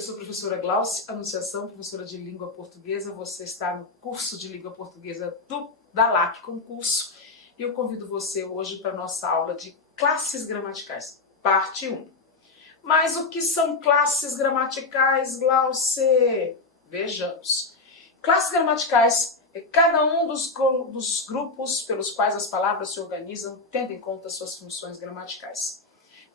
Eu sou a professora Glauce Anunciação, professora de língua portuguesa. Você está no curso de língua portuguesa da LAC Concurso. E eu convido você hoje para a nossa aula de classes gramaticais, parte 1. Mas o que são classes gramaticais, Glauce? Vejamos. Classes gramaticais é cada um dos grupos pelos quais as palavras se organizam, tendo em conta suas funções gramaticais.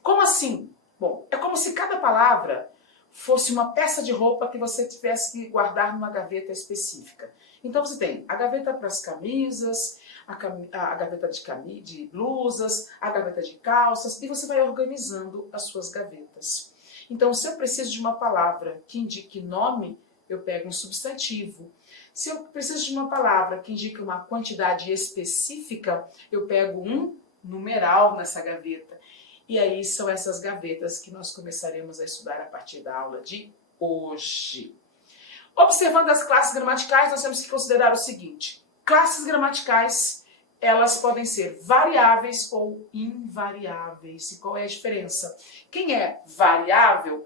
Como assim? Bom, é como se cada palavra fosse uma peça de roupa que você tivesse que guardar numa gaveta específica. Então você tem a gaveta para as camisas, a gaveta de blusas, a gaveta de calças, e você vai organizando as suas gavetas. Então, se eu preciso de uma palavra que indique nome, eu pego um substantivo. Se eu preciso de uma palavra que indique uma quantidade específica, eu pego um numeral nessa gaveta. E aí são essas gavetas que nós começaremos a estudar a partir da aula de hoje. Observando as classes gramaticais, nós temos que considerar o seguinte: classes gramaticais, elas podem ser variáveis ou invariáveis. E qual é a diferença? Quem é variável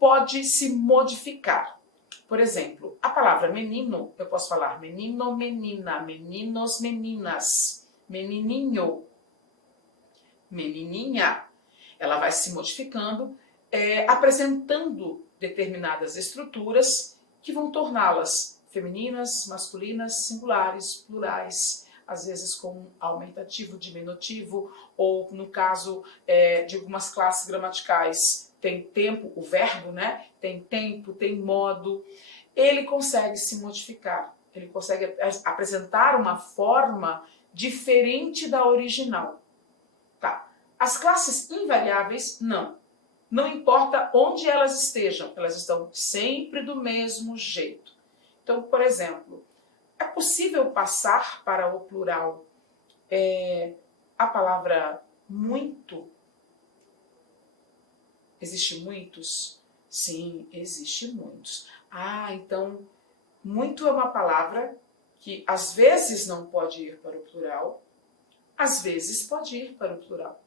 pode se modificar. Por exemplo, a palavra menino, eu posso falar menino, menina, meninos, meninas, menininho, menininha. Ela vai se modificando, apresentando determinadas estruturas que vão torná-las femininas, masculinas, singulares, plurais, às vezes com aumentativo, diminutivo, ou no caso de algumas classes gramaticais, tem tempo, o verbo, né? Tem tempo, tem modo. Ele consegue se modificar, ele consegue apresentar uma forma diferente da original. Tá. As classes invariáveis, não. Não importa onde elas estejam, elas estão sempre do mesmo jeito. Então, por exemplo, é possível passar para o plural a palavra muito? Existe muitos? Sim, existe muitos. Então, muito é uma palavra que às vezes não pode ir para o plural, às vezes pode ir para o plural.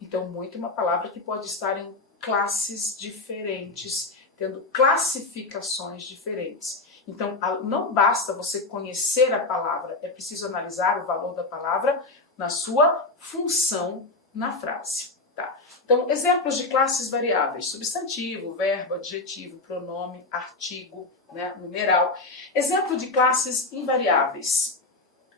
Então, muito é uma palavra que pode estar em classes diferentes, tendo classificações diferentes. Então, não basta você conhecer a palavra, é preciso analisar o valor da palavra na sua função na frase. Tá? Então, exemplos de classes variáveis: substantivo, verbo, adjetivo, pronome, artigo, né, numeral. Exemplo de classes invariáveis: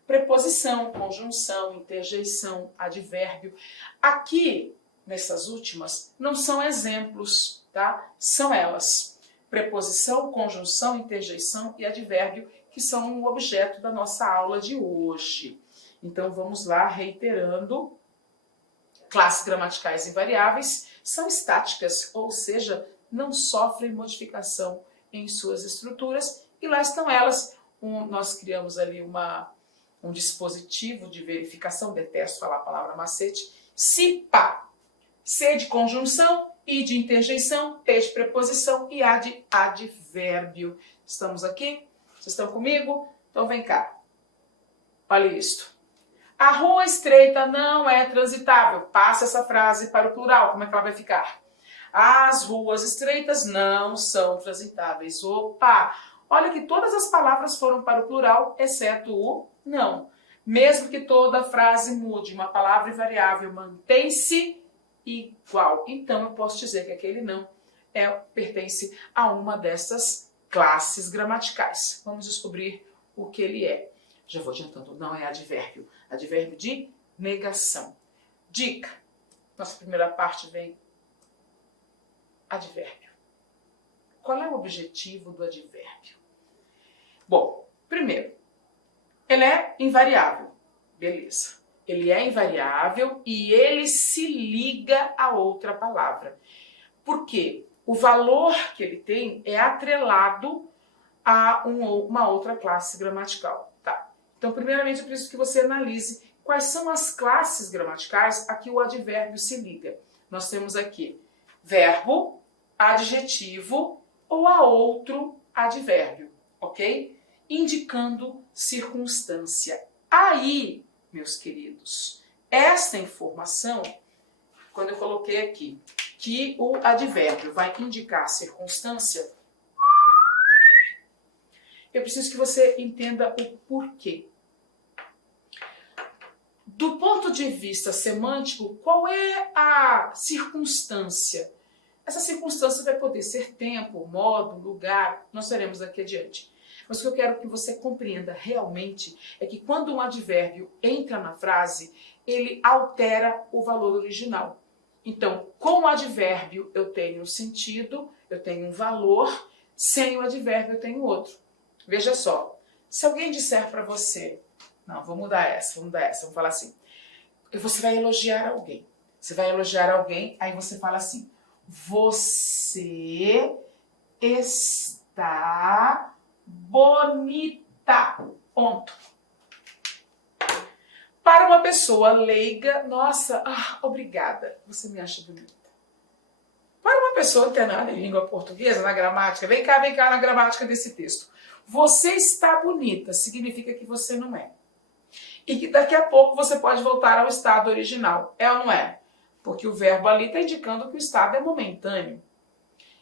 preposição, conjunção, interjeição, advérbio. Aqui, nessas últimas, não são exemplos, tá? São elas: preposição, conjunção, interjeição e advérbio, que são o objeto da nossa aula de hoje. Então, vamos lá, reiterando. Classes gramaticais invariáveis são estáticas, ou seja, não sofrem modificação em suas estruturas, e lá estão elas. Nós criamos ali um dispositivo de verificação, detesto falar a palavra macete, CIPA, C de conjunção, I de interjeição, P de preposição e A de advérbio. Estamos aqui? Vocês estão comigo? Então vem cá. Olha isto. A rua estreita não é transitável. Passa essa frase para o plural. Como é que ela vai ficar? As ruas estreitas não são transitáveis. Opa! Olha que todas as palavras foram para o plural, exceto o não. Mesmo que toda a frase mude, uma palavra invariável mantém-se igual. Então, eu posso dizer que aquele não pertence a uma dessas classes gramaticais. Vamos descobrir o que ele é. Já vou adiantando, não é advérbio. Advérbio de negação. Dica. Nossa primeira parte vem advérbio. Qual é o objetivo do advérbio? Bom, primeiro, ele é invariável. Beleza. Ele é invariável e ele se liga a outra palavra. Por quê? O valor que ele tem é atrelado a uma outra classe gramatical. Tá? Então, primeiramente, eu preciso que você analise quais são as classes gramaticais a que o advérbio se liga. Nós temos aqui verbo, adjetivo ou a outro advérbio, ok? Indicando circunstância. Aí, meus queridos, esta informação, quando eu coloquei aqui que o advérbio vai indicar a circunstância, eu preciso que você entenda o porquê. Do ponto de vista semântico, qual é a circunstância? Essa circunstância vai poder ser tempo, modo, lugar, nós veremos daqui adiante. Mas o que eu quero que você compreenda realmente é que quando um advérbio entra na frase, ele altera o valor original. Então, com o advérbio eu tenho sentido, eu tenho um valor, sem o advérbio eu tenho outro. Veja só, se alguém disser para você, não, vamos mudar essa, vamos falar assim, você vai elogiar alguém. Você vai elogiar alguém, aí você fala assim, você está bonita. Ponto. Para uma pessoa leiga, nossa, obrigada, você me acha bonita. Para uma pessoa antenada em língua portuguesa, na gramática, vem cá na gramática desse texto. Você está bonita, significa que você não é. E que daqui a pouco você pode voltar ao estado original. É ou não é? Porque o verbo ali está indicando que o estado é momentâneo.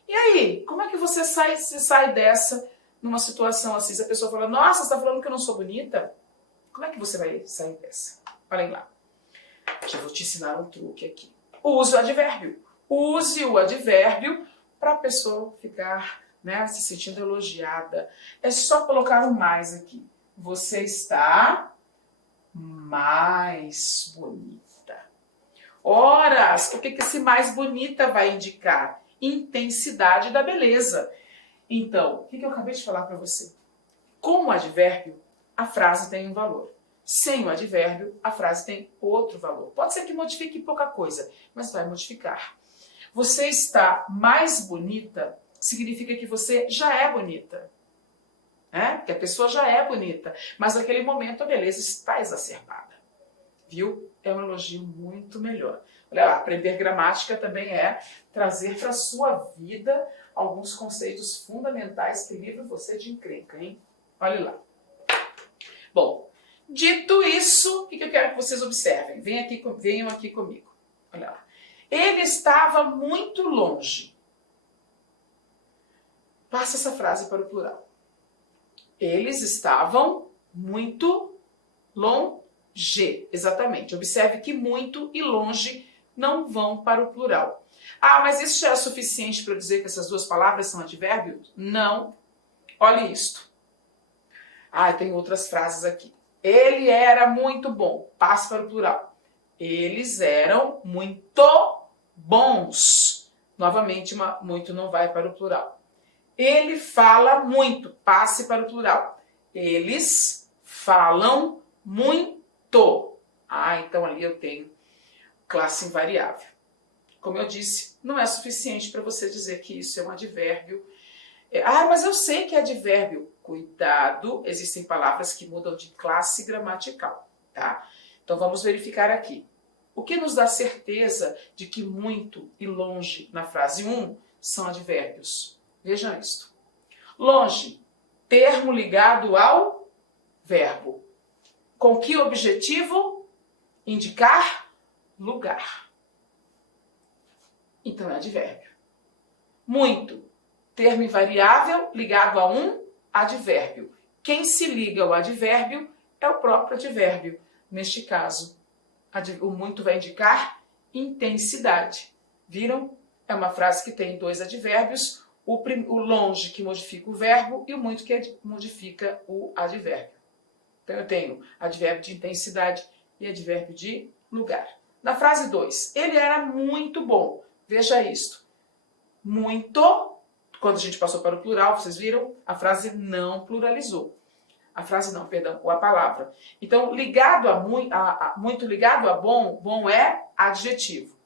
E aí, como é que você sai dessa numa situação assim? Se a pessoa fala, nossa, você está falando que eu não sou bonita? Como é que você vai sair dessa? Olhem lá. Eu vou te ensinar um truque aqui. Use o advérbio. Use o advérbio para a pessoa ficar, né, se sentindo elogiada. É só colocar um mais aqui. Você está mais bonita. Ora, o que esse mais bonita vai indicar? Intensidade da beleza. Então, o que eu acabei de falar para você? Com o advérbio, a frase tem um valor. Sem o advérbio, a frase tem outro valor. Pode ser que modifique pouca coisa, mas vai modificar. Você está mais bonita significa que você já é bonita. Que a pessoa já é bonita, mas naquele momento a beleza está exacerbada. Viu? É um elogio muito melhor. Olha lá, aprender gramática também é trazer para a sua vida alguns conceitos fundamentais que livram você de encrenca, hein? Olha lá. Bom, dito isso, o que eu quero que vocês observem? Venham aqui comigo. Olha lá. Ele estava muito longe. Passa essa frase para o plural. Eles estavam muito longe. Exatamente. Observe que muito e longe não vão para o plural. Mas isso já é suficiente para dizer que essas duas palavras são advérbios? Não. Olhe isto. Tem outras frases aqui. Ele era muito bom. Passa para o plural. Eles eram muito bons. Novamente, muito não vai para o plural. Ele fala muito. Passe para o plural. Eles falam muito. Então ali eu tenho classe invariável. Como eu disse, não é suficiente para você dizer que isso é um advérbio. Mas eu sei que é advérbio. Cuidado, existem palavras que mudam de classe gramatical, tá? Então vamos verificar aqui. O que nos dá certeza de que muito e longe na frase 1 são advérbios? Vejam isto. Longe, termo ligado ao verbo. Com que objetivo? Indicar lugar. Então é advérbio. Muito, termo invariável ligado a um advérbio. Quem se liga ao advérbio é o próprio advérbio. Neste caso, o muito vai indicar intensidade. Viram? É uma frase que tem dois advérbios, o longe que modifica o verbo e o muito que modifica o advérbio. Então eu tenho advérbio de intensidade e advérbio de lugar. Na frase 2, ele era muito bom. Veja isto. Muito, quando a gente passou para o plural, vocês viram? A frase não pluralizou. A palavra. Então, ligado muito ligado a bom, bom é adjetivo.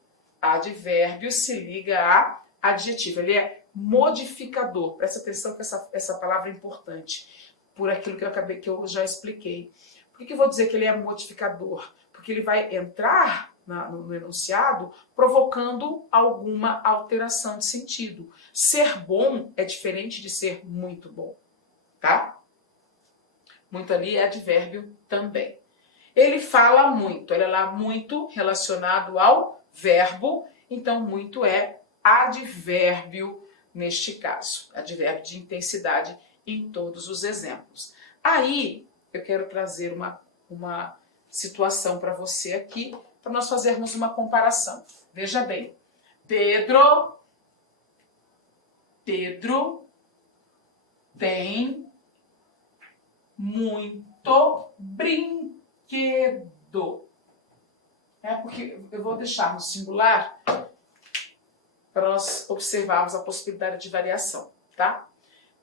Advérbio se liga a adjetivo. Ele é modificador. Presta atenção que essa palavra é importante. Por aquilo que eu já expliquei. Por que eu vou dizer que ele é modificador? Porque ele vai entrar no enunciado provocando alguma alteração de sentido. Ser bom é diferente de ser muito bom. Tá? Muito ali é advérbio também. Ele fala muito. Olha lá, muito relacionado ao verbo. Então, muito é advérbio neste caso, advérbio de intensidade em todos os exemplos. Aí eu quero trazer uma situação para você aqui, para nós fazermos uma comparação. Veja bem, Pedro tem muito brinquedo. Porque eu vou deixar no singular para nós observarmos a possibilidade de variação, tá?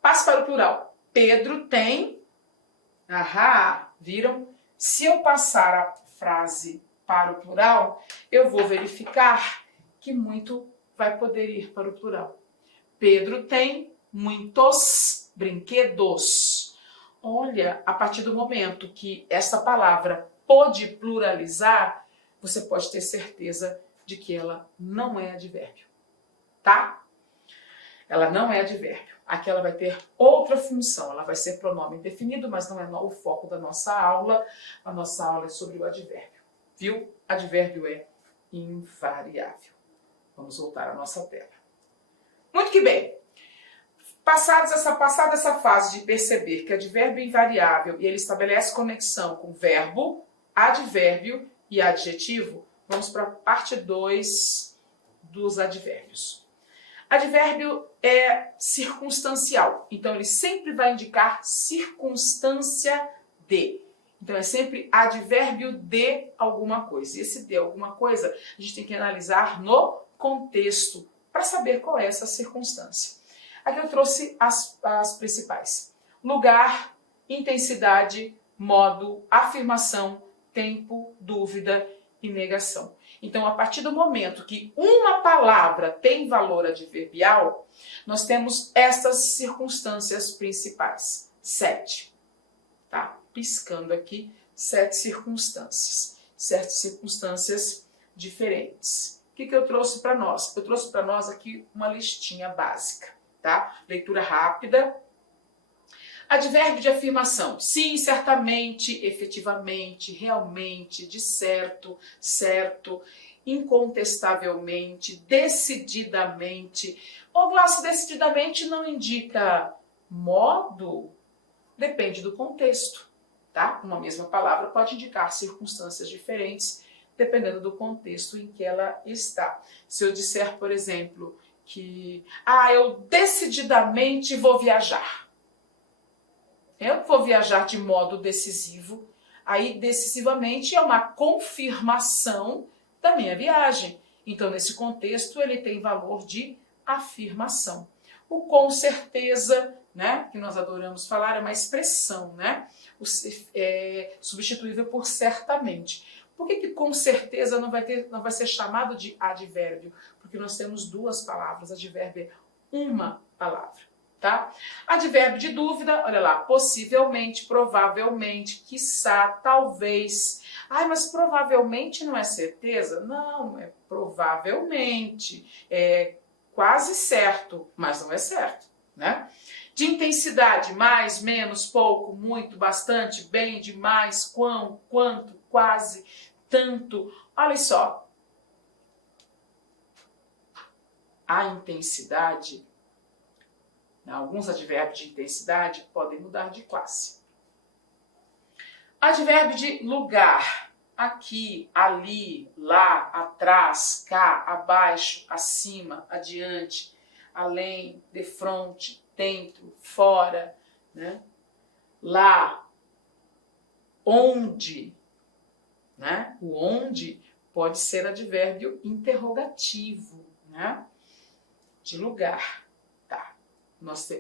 Passe para o plural. Pedro tem... viram? Se eu passar a frase para o plural, eu vou verificar que muito vai poder ir para o plural. Pedro tem muitos brinquedos. Olha, a partir do momento que essa palavra pode pluralizar, você pode ter certeza de que ela não é advérbio, tá? Ela não é advérbio. Aqui ela vai ter outra função, ela vai ser pronome indefinido, mas não é o foco da nossa aula. A nossa aula é sobre o advérbio, viu? Advérbio é invariável. Vamos voltar à nossa tela. Muito que bem. Passada essa fase de perceber que advérbio é invariável e ele estabelece conexão com verbo, advérbio e adjetivo, vamos para a parte 2 dos advérbios. Advérbio é circunstancial, então ele sempre vai indicar circunstância de. Então é sempre advérbio de alguma coisa. E esse de alguma coisa a gente tem que analisar no contexto para saber qual é essa circunstância. Aqui eu trouxe as principais. Lugar, intensidade, modo, afirmação, tempo, dúvida e negação. Então, a partir do momento que uma palavra tem valor adverbial, nós temos essas circunstâncias principais. 7. Tá? Piscando aqui, 7 circunstâncias. 7 circunstâncias diferentes. O que eu trouxe para nós? Eu trouxe para nós aqui uma listinha básica. Tá? Leitura rápida. Advérbio de afirmação. Sim, certamente, efetivamente, realmente, de certo, certo, incontestavelmente, decididamente. O glosso decididamente não indica modo, depende do contexto, tá? Uma mesma palavra pode indicar circunstâncias diferentes, dependendo do contexto em que ela está. Se eu disser, por exemplo, que eu decididamente vou viajar. Eu vou viajar de modo decisivo, aí decisivamente é uma confirmação da minha viagem. Então, nesse contexto, ele tem valor de afirmação. O com certeza, né, que nós adoramos falar, é uma expressão, né, substituível por certamente. Por que com certeza não vai ser chamado de advérbio? Porque nós temos duas palavras, advérbio é uma palavra. Tá? Advérbio de dúvida, olha lá, possivelmente, provavelmente, quiçá, talvez. Mas provavelmente não é certeza? Não, é provavelmente. É quase certo, mas não é certo, né? De intensidade, mais, menos, pouco, muito, bastante, bem, demais, quão, quanto, quase, tanto. Olha só. A intensidade... Alguns advérbios de intensidade podem mudar de classe. Advérbio de lugar. Aqui, ali, lá, atrás, cá, abaixo, acima, adiante, além, defronte, dentro, fora, né? Lá, onde, né? O onde pode ser advérbio interrogativo, né? De lugar.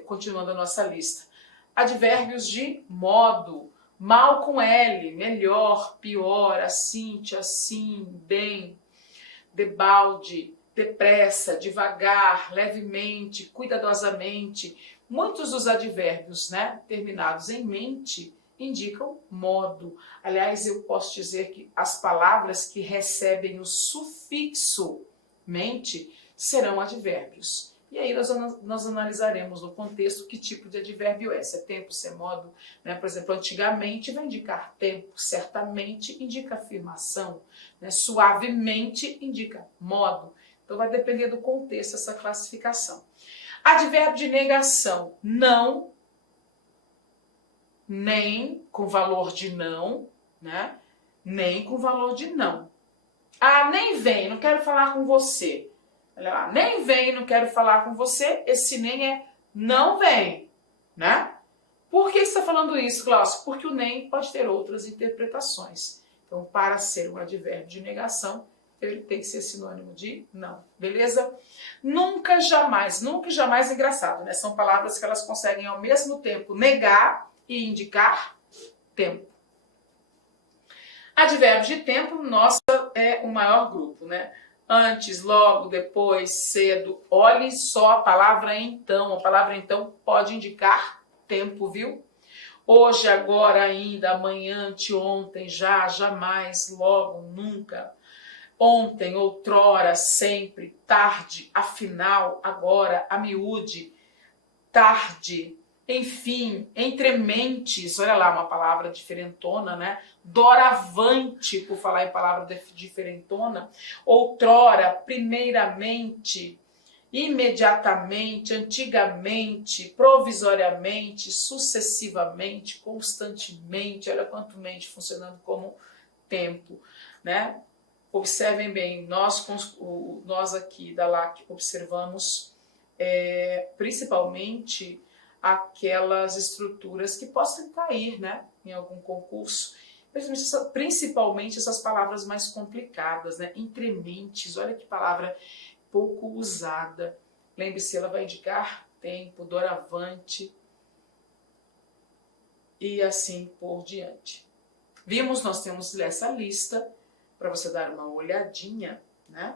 Continuando a nossa lista. Advérbios de modo. Mal com L, melhor, pior, assim, bem, debalde, depressa, devagar, levemente, cuidadosamente. Muitos dos advérbios, né, terminados em mente indicam modo. Aliás, eu posso dizer que as palavras que recebem o sufixo mente serão advérbios. E aí nós analisaremos no contexto que tipo de advérbio é. Se é tempo, se é modo, né? Por exemplo, antigamente vai indicar tempo, certamente indica afirmação, né? Suavemente indica modo, Então vai depender do contexto essa classificação. Advérbio de negação, não, nem com valor de não, né? Nem com valor de não. Ah, nem vem, não quero falar com você. Olha lá, nem vem, não quero falar com você. Esse nem é não vem, né? Por que você está falando isso, Glaucio? Porque o nem pode ter outras interpretações. Então, para ser um advérbio de negação, ele tem que ser sinônimo de não, beleza? Nunca, jamais é engraçado, né? São palavras que elas conseguem ao mesmo tempo negar e indicar tempo. Advérbios de tempo, nossa, é o maior grupo, né? Antes, logo, depois, cedo. Olhe só a palavra então. A palavra então pode indicar tempo, viu? Hoje, agora, ainda, amanhã, anteontem, já, jamais, logo, nunca. Ontem, outrora, sempre, tarde, afinal, agora, a miúde, tarde, enfim, entrementes, olha lá, uma palavra diferentona, né? Doravante, por falar em palavra diferentona, outrora, primeiramente, imediatamente, antigamente, provisoriamente, sucessivamente, constantemente, olha quanto mente funcionando como tempo, né? Observem bem, nós aqui da LAC observamos principalmente aquelas estruturas que possam cair, né, em algum concurso, principalmente essas palavras mais complicadas, né, entrementes, olha que palavra pouco usada. Lembre-se, ela vai indicar tempo, doravante e assim por diante. Vimos, nós temos essa lista para você dar uma olhadinha, né?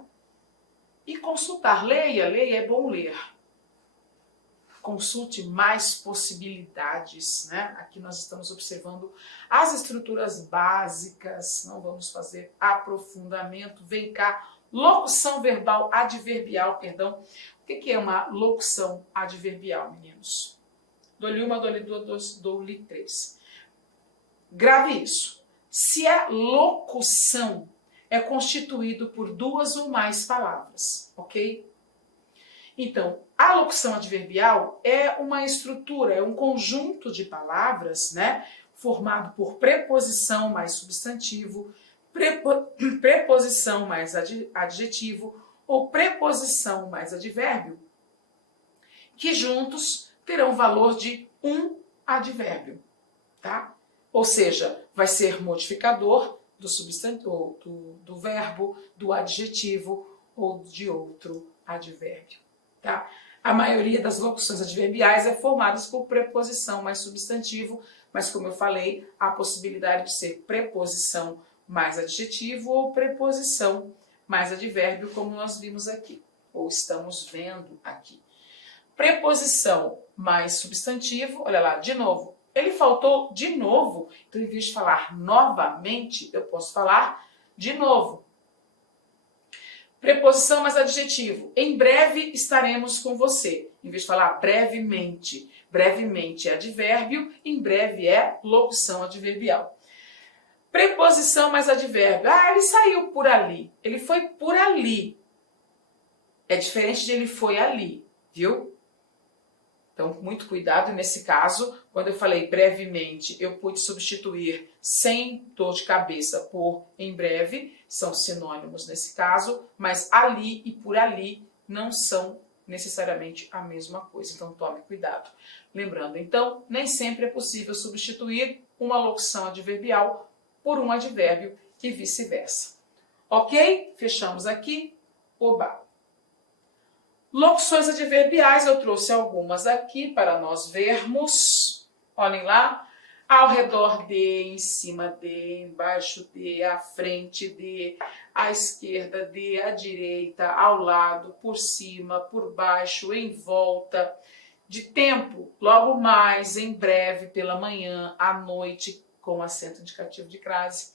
E consultar. Leia, é bom ler. Consulte mais possibilidades, né? Aqui nós estamos observando as estruturas básicas, não vamos fazer aprofundamento. Vem cá, locução verbal adverbial, perdão. O que é uma locução adverbial, meninos? Dou-lhe uma, dou-lhe duas, dou-lhe três. Grave isso. Se a locução é constituído por duas ou mais palavras, ok? Então, a locução adverbial é uma estrutura, é um conjunto de palavras, né, formado por preposição mais substantivo, preposição mais adjetivo ou preposição mais advérbio, que juntos terão valor de um advérbio, tá? Ou seja, vai ser modificador do substantivo, do verbo, do adjetivo ou de outro advérbio. Tá? A maioria das locuções adverbiais é formada por preposição mais substantivo, mas como eu falei, há a possibilidade de ser preposição mais adjetivo ou preposição mais advérbio, como nós vimos aqui, ou estamos vendo aqui. Preposição mais substantivo, olha lá, de novo. Ele faltou de novo, então em vez de falar novamente, eu posso falar de novo. Preposição mais adjetivo. Em breve estaremos com você. Em vez de falar brevemente. Brevemente é advérbio, em breve é locução adverbial. Preposição mais advérbio. Ah, ele saiu por ali. Ele foi por ali. É diferente de ele foi ali, viu? Então, muito cuidado nesse caso. Quando eu falei brevemente, eu pude substituir sem dor de cabeça por em breve. São sinônimos nesse caso, mas ali e por ali não são necessariamente a mesma coisa. Então, tome cuidado. Lembrando, então, nem sempre é possível substituir uma locução adverbial por um advérbio e vice-versa. Ok? Fechamos aqui. Oba! Locuções adverbiais, eu trouxe algumas aqui para nós vermos. Olhem lá. Ao redor de, em cima de, embaixo de, à frente de, à esquerda de, à direita, ao lado, por cima, por baixo, em volta. De tempo, logo mais, em breve, pela manhã, à noite, com acento indicativo de crase.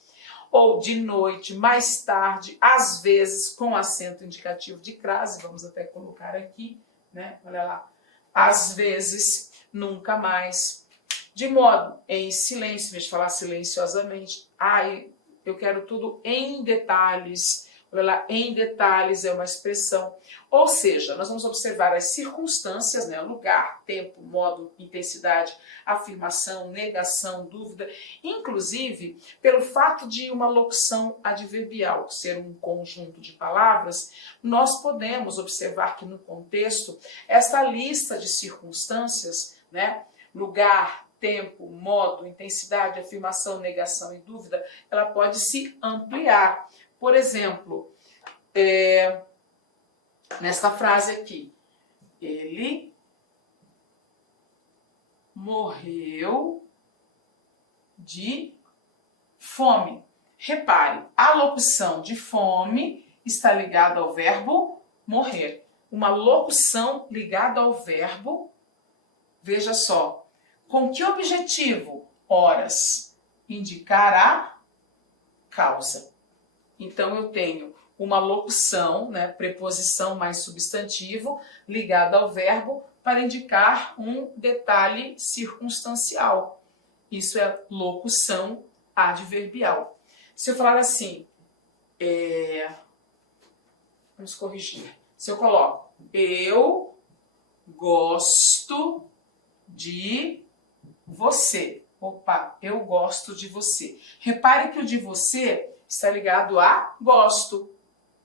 Ou de noite, mais tarde, às vezes com acento indicativo de crase, vamos até colocar aqui, né? Olha lá, às vezes, nunca mais, de modo em silêncio, em vez de falar silenciosamente, ai, eu quero tudo em detalhes, Olha lá, em detalhes é uma expressão. Ou seja, nós vamos observar as circunstâncias, né? Lugar, tempo, modo, intensidade, afirmação, negação, dúvida. Inclusive, pelo fato de uma locução adverbial ser um conjunto de palavras, nós podemos observar que no contexto, essa lista de circunstâncias, né? Lugar, tempo, modo, intensidade, afirmação, negação e dúvida, ela pode se ampliar. Por exemplo, nesta frase aqui, ele morreu de fome. Repare, a locução de fome está ligada ao verbo morrer. Uma locução ligada ao verbo, veja só, com que objetivo? Horas, indicar a causa. Então, eu tenho uma locução, né, preposição mais substantivo, ligada ao verbo para indicar um detalhe circunstancial. Isso é locução adverbial. Se eu falar assim, vamos corrigir. Se eu coloco, eu gosto de você. Opa, eu gosto de você. Repare que o de você está ligado a gosto,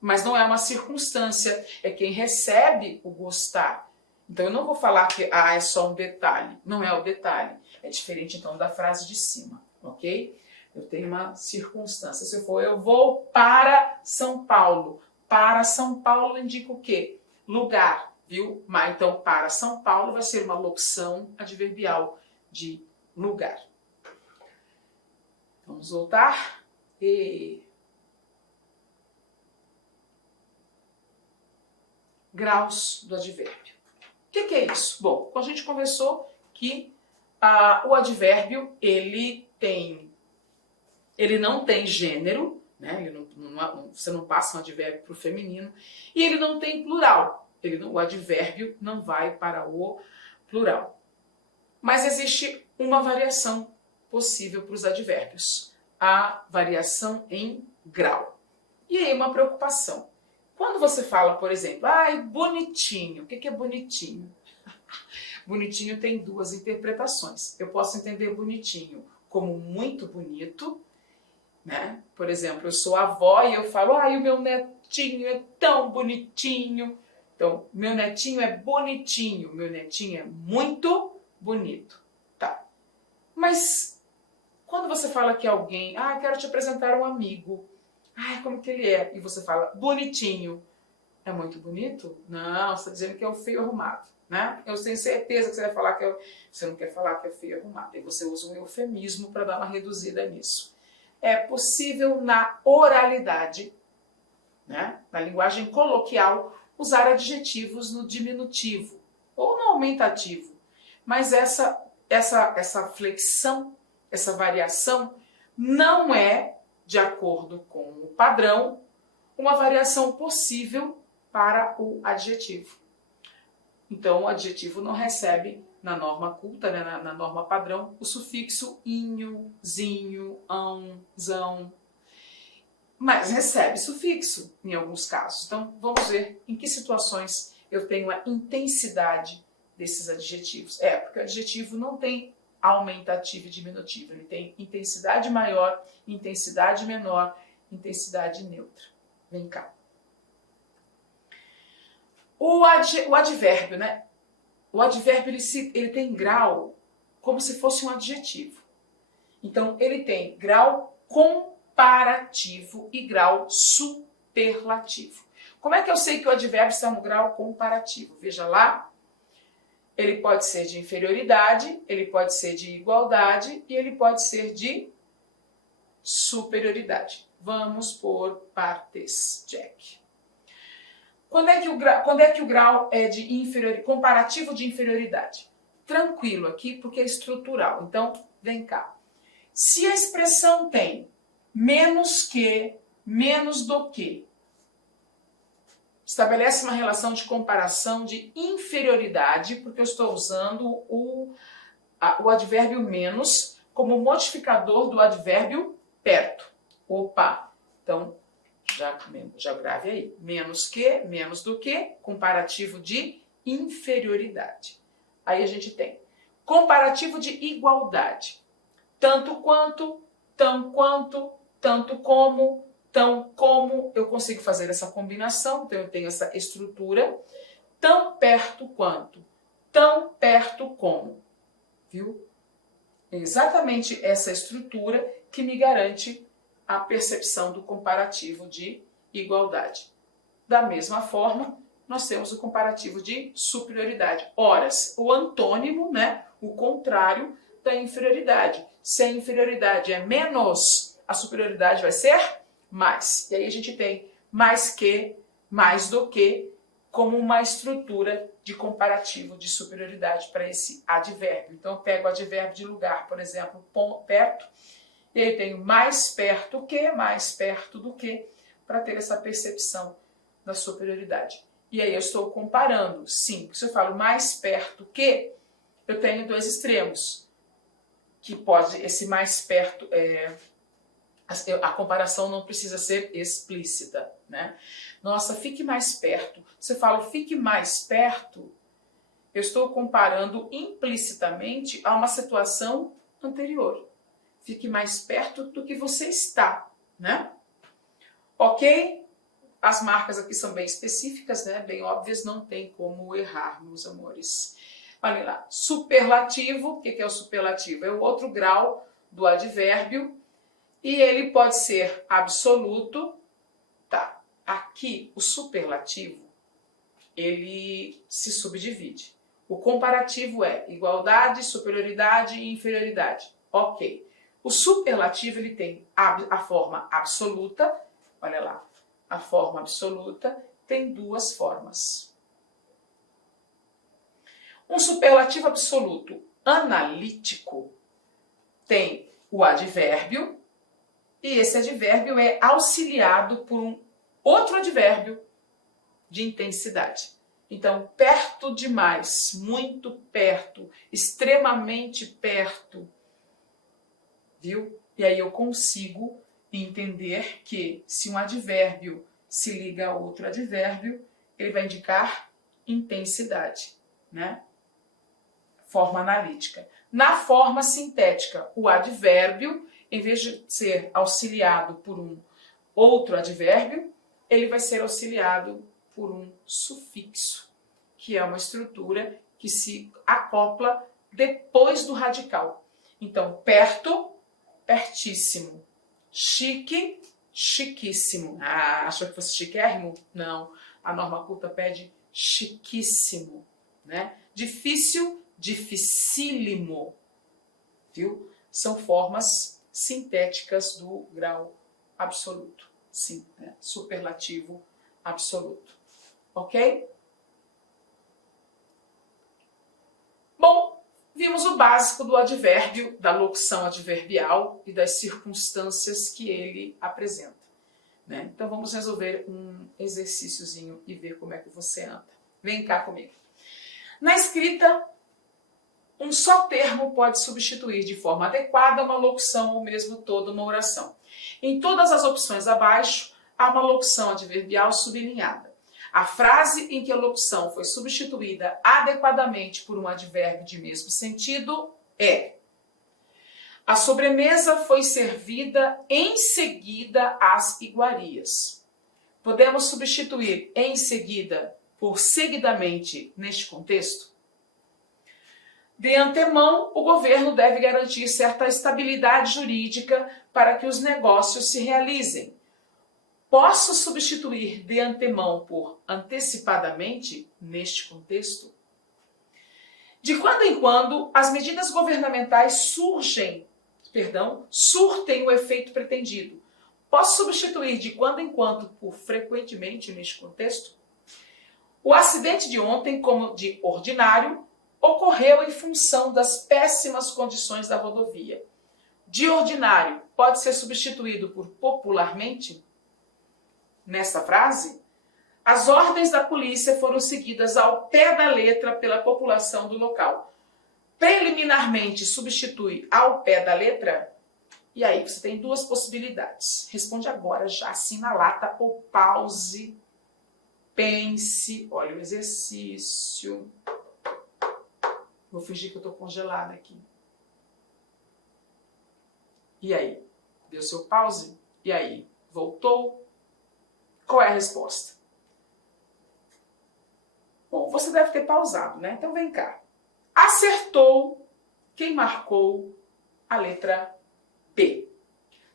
mas não é uma circunstância, é quem recebe o gostar. Então eu não vou falar que é só um detalhe, não é o detalhe. É diferente então da frase de cima, ok? Eu tenho uma circunstância. Se eu for, eu vou para São Paulo. Para São Paulo indica o quê? Lugar, viu? Mas então para São Paulo vai ser uma locução adverbial de lugar. Vamos voltar. Graus do advérbio. O que é isso? Bom, a gente conversou que o advérbio ele não tem gênero, né? Você não passa um advérbio para o feminino, e ele não tem plural. O advérbio não vai para o plural. Mas existe uma variação possível para os advérbios. A variação em grau. E aí uma preocupação. Quando você fala, por exemplo, bonitinho. O que é bonitinho? Bonitinho tem duas interpretações. Eu posso entender bonitinho como muito bonito, né? Por exemplo, eu sou avó e eu falo, o meu netinho é tão bonitinho. Então, meu netinho é bonitinho, meu netinho é muito bonito. Tá. Mas quando você fala que alguém, quero te apresentar um amigo. Como que ele é? E você fala, bonitinho. É muito bonito? Não, você está dizendo que é o feio arrumado, né? Eu tenho certeza que você vai falar você não quer falar que é feio arrumado. E você usa um eufemismo para dar uma reduzida nisso. É possível na oralidade, né? Na linguagem coloquial, usar adjetivos no diminutivo ou no aumentativo. Mas essa flexão, essa variação, não é, de acordo com o padrão, uma variação possível para o adjetivo. Então, o adjetivo não recebe, na norma culta, né, na norma padrão, o sufixo inho, zinho, ão, zão. Mas recebe sufixo em alguns casos. Então, vamos ver em que situações eu tenho a intensidade desses adjetivos. Porque o adjetivo não tem aumentativo e diminutivo. Ele tem intensidade maior, intensidade menor, intensidade neutra. Vem cá. O advérbio, né? O advérbio ele tem grau como se fosse um adjetivo. Então, ele tem grau comparativo e grau superlativo. Como é que eu sei que o advérbio está no grau comparativo? Veja lá. Ele pode ser de inferioridade, ele pode ser de igualdade e ele pode ser de superioridade. Vamos por partes, Jack. Quando é que o grau é de comparativo de inferioridade? Tranquilo aqui, porque é estrutural. Então, vem cá. Se a expressão tem menos que, menos do que, estabelece uma relação de comparação de inferioridade, porque eu estou usando o advérbio menos como modificador do advérbio perto. Opa! Então, Já grave aí. Menos que, menos do que, comparativo de inferioridade. Aí a gente tem comparativo de igualdade. Tanto quanto, tão quanto, tanto como, tão como. Eu consigo fazer essa combinação, então eu tenho essa estrutura. Tão perto quanto, tão perto como. Viu? É exatamente essa estrutura que me garante a percepção do comparativo de igualdade. Da mesma forma, nós temos o comparativo de superioridade. Ora, o antônimo, né, o contrário da inferioridade. Se a inferioridade é menos, a superioridade vai ser mais. E aí a gente tem mais que, mais do que, como uma estrutura de comparativo de superioridade para esse advérbio. Então eu pego o advérbio de lugar, por exemplo, perto, e aí tenho mais perto que, mais perto do que, para ter essa percepção da superioridade. E aí eu estou comparando, sim, se eu falo mais perto que, eu tenho dois extremos, que pode, esse mais perto, a comparação não precisa ser explícita, né? Nossa, fique mais perto. Se eu falo fique mais perto, eu estou comparando implicitamente a uma situação anterior. Fique mais perto do que você está, né? Ok? As marcas aqui são bem específicas, né? Bem óbvias, não tem como errar, meus amores. Olha lá, superlativo, o que é o superlativo? É o outro grau do advérbio e ele pode ser absoluto, tá? Aqui, o superlativo, ele se subdivide. O comparativo é igualdade, superioridade e inferioridade. Ok. O superlativo, ele tem a forma absoluta, olha lá, a forma absoluta tem duas formas. Um superlativo absoluto analítico tem o advérbio, e esse advérbio é auxiliado por um outro advérbio de intensidade. Então, perto demais, muito perto, extremamente perto, viu? E aí eu consigo entender que se um advérbio se liga a outro advérbio, ele vai indicar intensidade, né? Forma analítica. Na forma sintética, o advérbio, em vez de ser auxiliado por um outro advérbio, ele vai ser auxiliado por um sufixo, que é uma estrutura que se acopla depois do radical. Então, perto, pertíssimo. Chique, chiquíssimo. Ah, achou que fosse chiquérrimo? Não. A norma culta pede chiquíssimo, né? Difícil, dificílimo. Viu? São formas sintéticas do grau absoluto. Sim, né? Superlativo absoluto. Ok? Bom, vimos o básico do advérbio, da locução adverbial e das circunstâncias que ele apresenta, né? Então vamos resolver um exercíciozinho e ver como é que você anda. Vem cá comigo. Na escrita, um só termo pode substituir de forma adequada uma locução ou mesmo toda uma oração. Em todas as opções abaixo, há uma locução adverbial sublinhada. A frase em que a locução foi substituída adequadamente por um advérbio de mesmo sentido é: a sobremesa foi servida em seguida às iguarias. Podemos substituir em seguida por seguidamente neste contexto? De antemão, o governo deve garantir certa estabilidade jurídica para que os negócios se realizem. Posso substituir de antemão por antecipadamente neste contexto? De quando em quando, as medidas governamentais surtem o efeito pretendido. Posso substituir de quando em quando por frequentemente neste contexto? O acidente de ontem, como de ordinário, ocorreu em função das péssimas condições da rodovia. De ordinário pode ser substituído por popularmente? Nesta frase, as ordens da polícia foram seguidas ao pé da letra pela população do local. Preliminarmente substitui ao pé da letra? E aí, você tem duas possibilidades. Responde agora, já assim na lata, ou pause, pense, olha o exercício. Vou fingir que eu estou congelada aqui. E aí? Deu seu pause? E aí? Voltou? Qual é a resposta? Bom, você deve ter pausado, né? Então vem cá. Acertou quem marcou a letra B.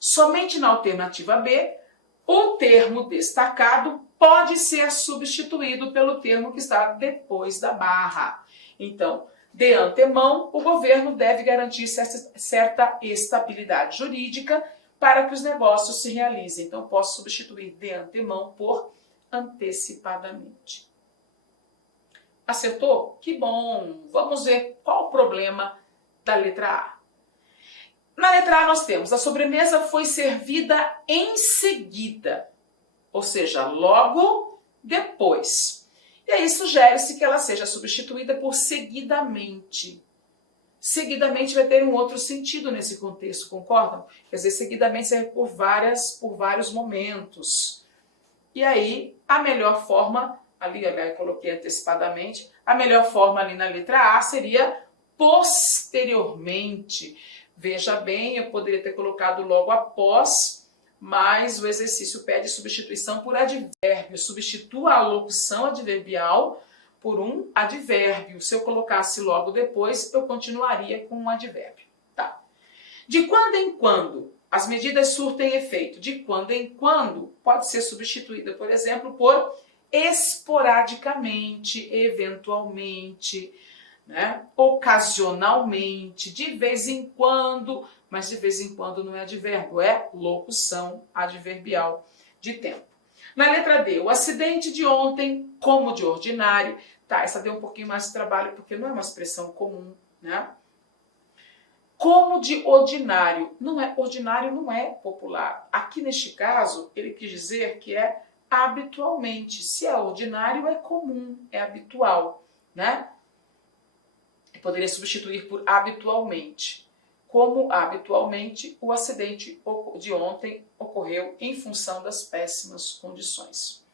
Somente na alternativa B, o termo destacado pode ser substituído pelo termo que está depois da barra. Então, de antemão, o governo deve garantir certa estabilidade jurídica para que os negócios se realizem. Então, posso substituir de antemão por antecipadamente. Acertou? Que bom! Vamos ver qual o problema da letra A. Na letra A nós temos: a sobremesa foi servida em seguida, ou seja, logo depois. E aí sugere-se que ela seja substituída por seguidamente. Seguidamente vai ter um outro sentido nesse contexto, concordam? Quer dizer, seguidamente serve por vários momentos. E aí, a melhor forma, ali eu coloquei antecipadamente, a melhor forma ali na letra A seria posteriormente. Veja bem, eu poderia ter colocado logo após, mas o exercício pede substituição por advérbio. Substitua a locução adverbial por um advérbio. Se eu colocasse logo depois, eu continuaria com um advérbio. Tá? De quando em quando as medidas surtem efeito? De quando em quando pode ser substituída, por exemplo, por esporadicamente, eventualmente, né? Ocasionalmente, de vez em quando, mas de vez em quando não é advérbio, é locução adverbial de tempo. Na letra D, o acidente de ontem, como de ordinário, tá, essa deu um pouquinho mais de trabalho porque não é uma expressão comum, né? Como de ordinário, ordinário não é popular. Aqui neste caso, ele quis dizer que é habitualmente. Se é ordinário, é comum, é habitual, né? Poderia substituir por habitualmente. Como habitualmente, o acidente de ontem ocorreu em função das péssimas condições.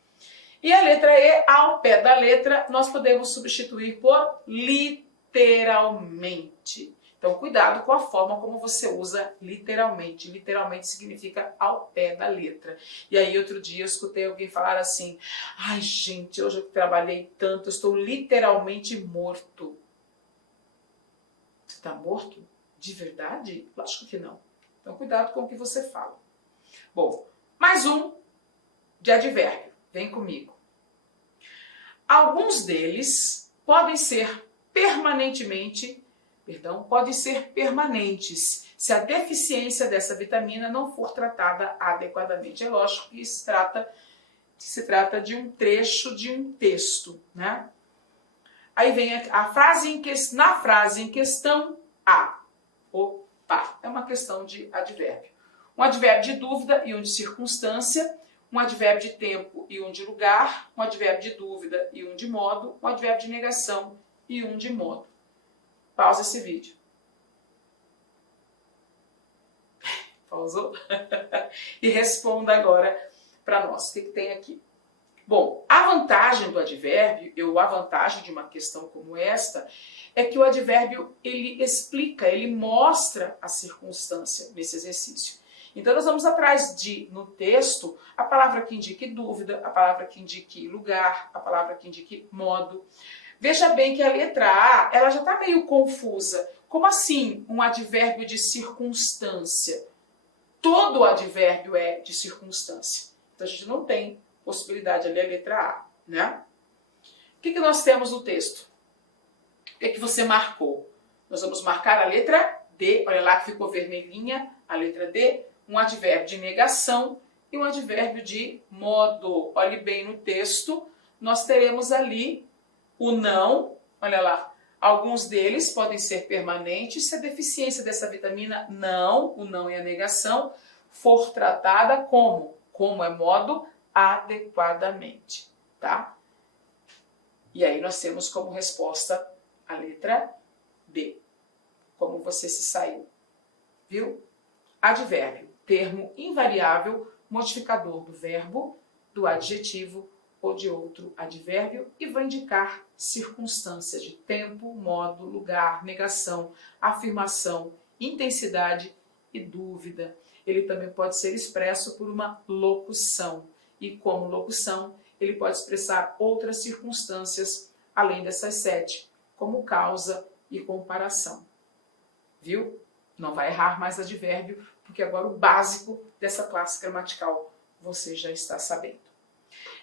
E a letra E, ao pé da letra, nós podemos substituir por literalmente. Então, cuidado com a forma como você usa literalmente. Literalmente significa ao pé da letra. E aí, outro dia, eu escutei alguém falar assim: ai, gente, hoje eu trabalhei tanto, eu estou literalmente morto. Você está morto? De verdade? Lógico que não. Então, cuidado com o que você fala. Bom, mais um de advérbio. Vem comigo. Alguns deles podem ser permanentes se a deficiência dessa vitamina não for tratada adequadamente. É lógico que se trata de um trecho de um texto, né? Aí vem na frase em questão, é uma questão de advérbio. Um advérbio de dúvida e um de circunstância, um advérbio de tempo e um de lugar, um advérbio de dúvida e um de modo, um advérbio de negação e um de modo. Pausa esse vídeo. Pausou? E responda agora para nós. O que tem aqui? Bom, a vantagem do advérbio, a vantagem de uma questão como esta, é que o advérbio, ele explica, ele mostra a circunstância nesse exercício. Então, nós vamos atrás no texto, a palavra que indique dúvida, a palavra que indique lugar, a palavra que indique modo. Veja bem que a letra A, ela já está meio confusa. Como assim um advérbio de circunstância? Todo advérbio é de circunstância. Então, a gente não tem possibilidade ali, a letra A, né? O que nós temos no texto? O que você marcou? Nós vamos marcar a letra D, olha lá que ficou vermelhinha, a letra D, um advérbio de negação e um advérbio de modo. Olhe bem no texto, nós teremos ali o não, olha lá, alguns deles podem ser permanentes se a deficiência dessa vitamina o não é a negação, for tratada como é modo, adequadamente, tá? E aí nós temos como resposta a letra B. Como você se saiu, viu? advérbio, termo invariável, modificador do verbo, do adjetivo ou de outro advérbio e vai indicar circunstâncias de tempo, modo, lugar, negação, afirmação, intensidade e dúvida. Ele também pode ser expresso por uma locução e, como locução, ele pode expressar outras circunstâncias além dessas 7, como causa e comparação. Viu? Não vai errar mais advérbio, porque agora o básico dessa classe gramatical você já está sabendo.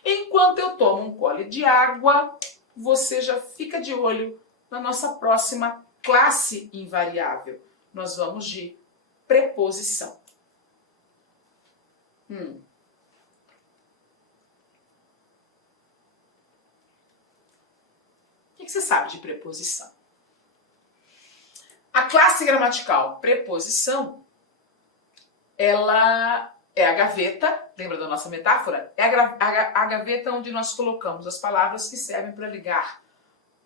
Enquanto eu tomo um gole de água, você já fica de olho na nossa próxima classe invariável. Nós vamos de preposição. O que você sabe de preposição? A classe gramatical preposição, ela é a gaveta, lembra da nossa metáfora? É a gaveta onde nós colocamos as palavras que servem para ligar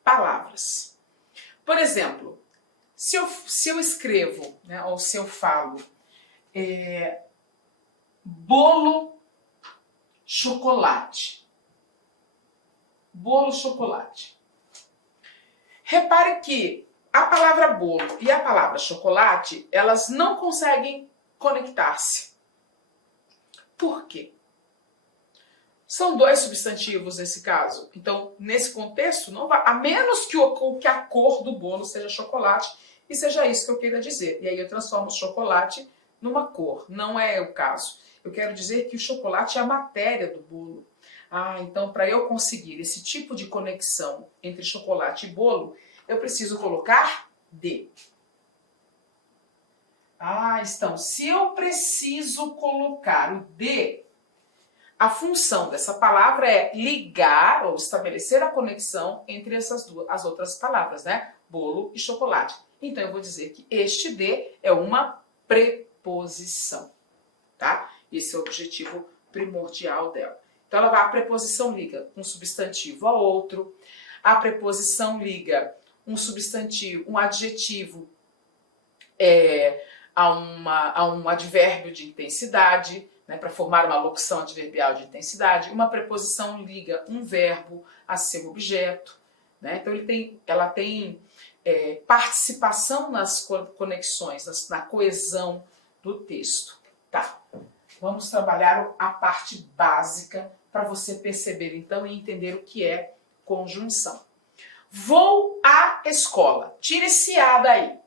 palavras. Por exemplo, se eu escrevo, né, ou se eu falo bolo chocolate. Bolo chocolate. Repare que a palavra bolo e a palavra chocolate, elas não conseguem conectar-se. Por quê? São dois substantivos nesse caso. Então, nesse contexto, não vai, a menos que a cor do bolo seja chocolate e seja isso que eu queira dizer. E aí eu transformo o chocolate numa cor. Não é o caso. Eu quero dizer que o chocolate é a matéria do bolo. Então para eu conseguir esse tipo de conexão entre chocolate e bolo, eu preciso colocar de. Então, se eu preciso colocar o de, a função dessa palavra é ligar ou estabelecer a conexão entre as outras palavras, né? Bolo e chocolate. Então eu vou dizer que este de é uma preposição, tá? Esse é o objetivo primordial dela. Então a preposição liga um substantivo a outro, a preposição liga um substantivo, um adjetivo a um advérbio de intensidade, né, para formar uma locução adverbial de intensidade. Uma preposição liga um verbo a seu objeto, né? Então ela tem participação nas conexões, na coesão do texto. Tá. Vamos trabalhar a parte básica para você perceber então e entender o que é conjunção. Vou à escola. Tira esse A daí.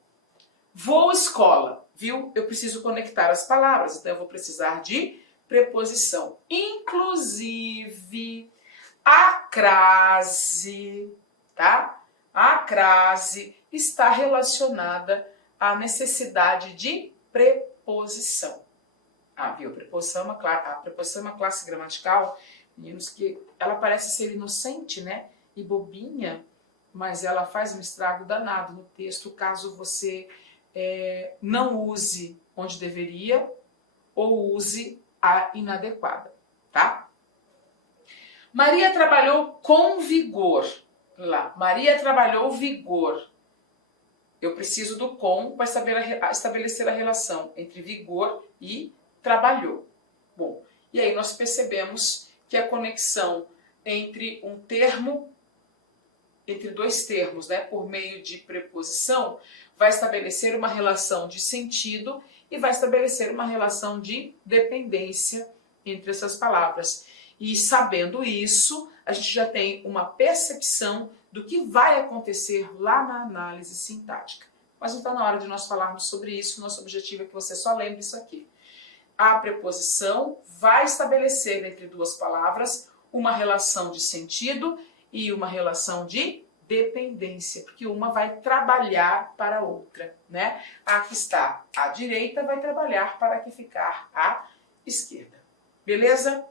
Vou à escola. Viu? Eu preciso conectar as palavras, então eu vou precisar de preposição. Inclusive, a crase, tá? A crase está relacionada à necessidade de preposição. Viu? A preposição é uma classe gramatical, meninos, que ela parece ser inocente, né? E bobinha, mas ela faz um estrago danado no texto caso você não use onde deveria ou use a inadequada, tá? Maria trabalhou com vigor. Lá, Maria trabalhou vigor. Eu preciso do com para estabelecer a relação entre vigor e trabalhou. Bom, e aí nós percebemos que a conexão entre dois termos, né, por meio de preposição, vai estabelecer uma relação de sentido e vai estabelecer uma relação de dependência entre essas palavras. E sabendo isso, a gente já tem uma percepção do que vai acontecer lá na análise sintática. Mas não está na hora de nós falarmos sobre isso, nosso objetivo é que você só lembre isso aqui. A preposição vai estabelecer entre duas palavras uma relação de sentido e uma relação de dependência, porque uma vai trabalhar para a outra, né? A que está à direita vai trabalhar para a que ficar à esquerda. Beleza?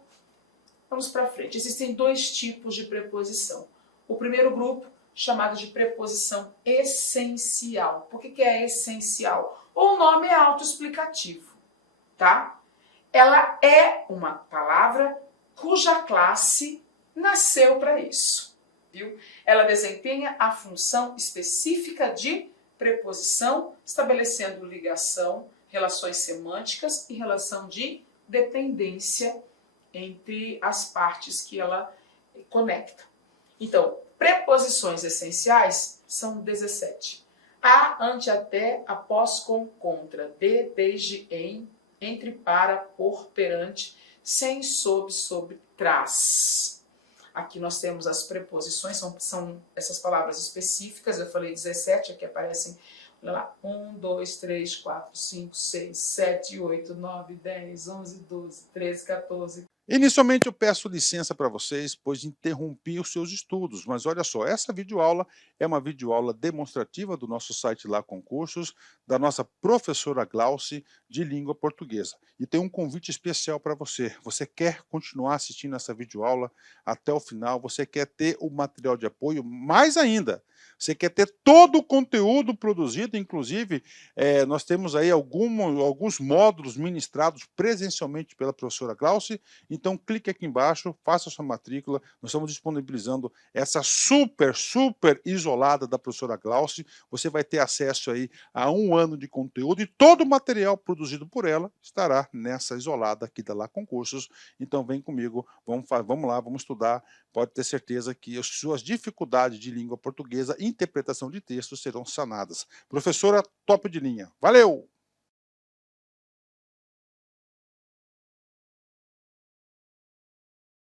Vamos para frente. Existem dois tipos de preposição. O primeiro grupo, chamado de preposição essencial. Por que é essencial? O nome é autoexplicativo, tá? Ela é uma palavra cuja classe nasceu para isso. Viu? Ela desempenha a função específica de preposição, estabelecendo ligação relações semânticas e relação de dependência entre as partes que ela conecta. Então, preposições essenciais são 17. A, ante, até, após, com, contra, de, desde, em, entre, para, por, perante, sem, sob, sobre, traz. Aqui nós temos as preposições, são essas palavras específicas, eu falei 17, aqui aparecem, olha lá, 1, 2, 3, 4, 5, 6, 7, 8, 9, 10, 11, 12, 13, 14. Inicialmente eu peço licença para vocês, pois interrompi os seus estudos, mas olha só, essa videoaula é uma videoaula demonstrativa do nosso site Lá Concursos, da nossa professora Glauci de língua portuguesa. E tem um convite especial para você. Você quer continuar assistindo essa videoaula até o final? Você quer ter o material de apoio? Mais ainda, você quer ter todo o conteúdo produzido, inclusive nós temos aí alguns módulos ministrados presencialmente pela professora Glauci. Então, clique aqui embaixo, faça sua matrícula. Nós estamos disponibilizando essa super isolada da professora Glauci. Você vai ter acesso aí a 1 ano de conteúdo e todo o material produzido por ela estará nessa isolada aqui da Lá Concursos. Então, vem comigo, vamos lá, vamos estudar. Pode ter certeza que as suas dificuldades de língua portuguesa e interpretação de textos serão sanadas. Professora top de linha. Valeu!